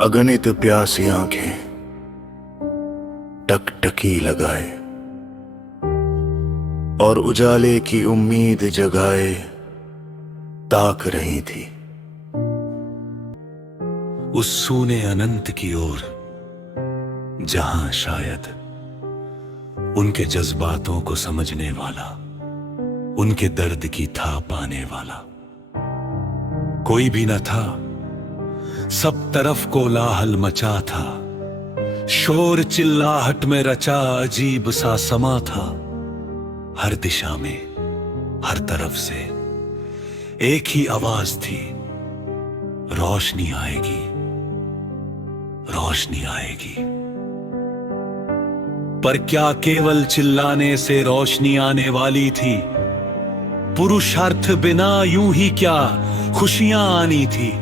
अगणित प्यासी आंखें टकटकी लगाए और उजाले की उम्मीद जगाए ताक रही थी उस सूने अनंत की ओर, जहां शायद उनके जज्बातों को समझने वाला, उनके दर्द की था पाने वाला कोई भी न था। सब तरफ कोलाहल मचा था, शोर चिल्लाहट में रचा अजीब सा समा था। हर दिशा में, हर तरफ से एक ही आवाज थी, रोशनी आएगी, रोशनी आएगी। पर क्या केवल चिल्लाने से रोशनी आने वाली थी? पुरुषार्थ बिना यूं ही क्या खुशियां आनी थी?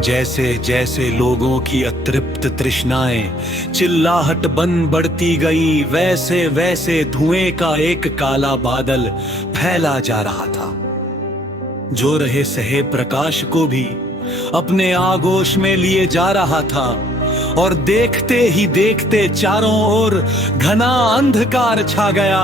जैसे जैसे लोगों की अतृप्त तृष्णाएं चिल्लाहट बन बढ़ती गई, वैसे वैसे धुएं का एक काला बादल फैला जा रहा था, जो रहे सहे प्रकाश को भी अपने आगोश में लिए जा रहा था। और देखते ही देखते चारों ओर घना अंधकार छा गया।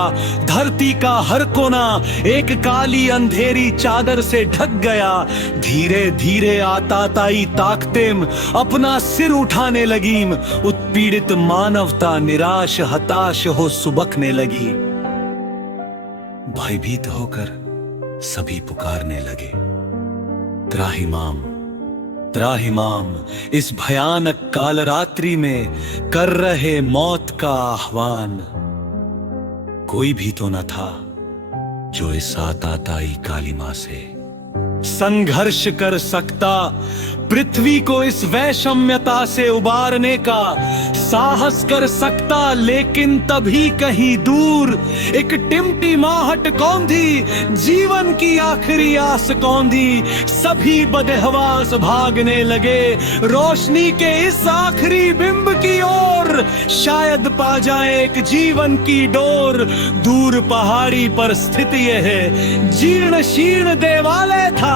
धरती का हर कोना एक काली अंधेरी चादर से ढक गया। धीरे धीरे आताताई ताकतें अपना सिर उठाने लगीं। उत्पीड़ित मानवता निराश हताश हो सुबकने लगी। भयभीत होकर सभी पुकारने लगे, त्राहिमाम त्राहिमाम। इस भयानक कालरात्रि में कर रहे मौत का आह्वान। कोई भी तो न था जो इस आताताई कालिमा से संघर्ष कर सकता, पृथ्वी को इस वैषम्यता से उबारने का साहस कर सकता। लेकिन तभी कहीं दूर एक टिमटिमाहट कौंधी, जीवन की आखिरी आस कौंधी। सभी बदहवास भागने लगे रोशनी के इस आखिरी बिंब की ओर। शायद पा जाए एक जीवन की डोर। दूर पहाड़ी पर स्थित यह है जीर्ण शीर्ण देवालय था।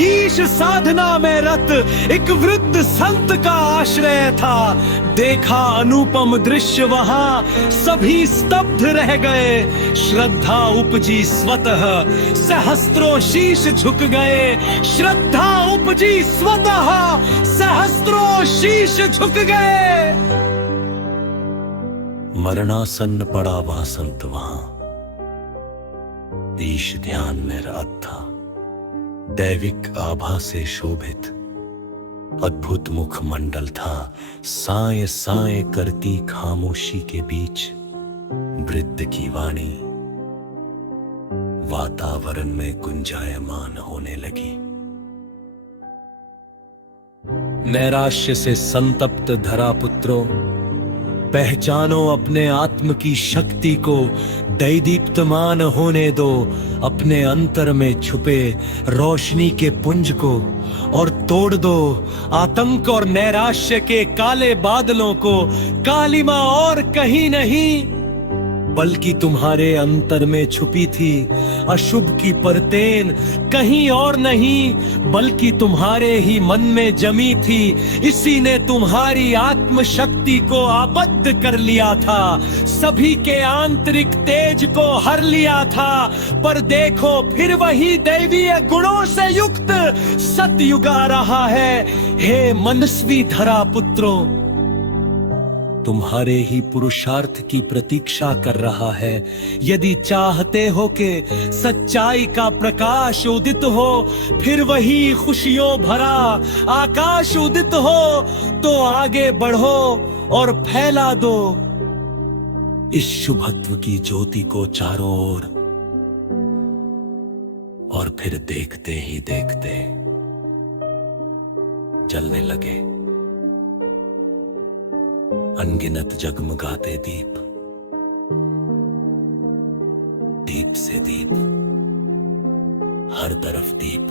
ईश साधना में रत एक वृद्ध संत का आश्रय था। देखा अनुपम दृश्य वहां, सभी स्तब्ध रह गए। श्रद्धा उपजी स्वतः, सहस्त्रों शीश झुक गए। श्रद्धा उपजी स्वतः, सहस्त्रों शीश झुक गए। मरणासन्न पड़ा वह संत वहां, ईश ध्यान में रत था। दैविक आभा से शोभित अद्भुत मुखमंडल था। साए साए करती खामोशी के बीच वृद्ध की वाणी वातावरण में गुंजायमान होने लगी। नैराश्य से संतप्त धरापुत्रों, पहचानो अपने आत्म की शक्ति को, दैदीप्तमान होने दो अपने अंतर में छुपे रोशनी के पुंज को, और तोड़ दो आतंक और नैराश्य के काले बादलों को। कालिमा और कहीं नहीं बल्कि तुम्हारे अंतर में छुपी थी। अशुभ की परतें कहीं और नहीं बल्कि तुम्हारे ही मन में जमी थी। इसी ने तुम्हारी आत्म शक्ति को आबद्ध कर लिया था, सभी के आंतरिक तेज को हर लिया था। पर देखो फिर वही दैवीय गुणों से युक्त सतयुग आ रहा है। हे मनस्वी धरा पुत्रों, तुम्हारे ही पुरुषार्थ की प्रतीक्षा कर रहा है। यदि चाहते हो कि सच्चाई का प्रकाश उदित हो, फिर वही खुशियों भरा आकाश उदित हो, तो आगे बढ़ो और फैला दो इस शुभत्व की ज्योति को चारों ओर। और फिर देखते ही देखते जलने लगे अनगिनत जगमगाते दीप। दीप से दीप, हर तरफ दीप।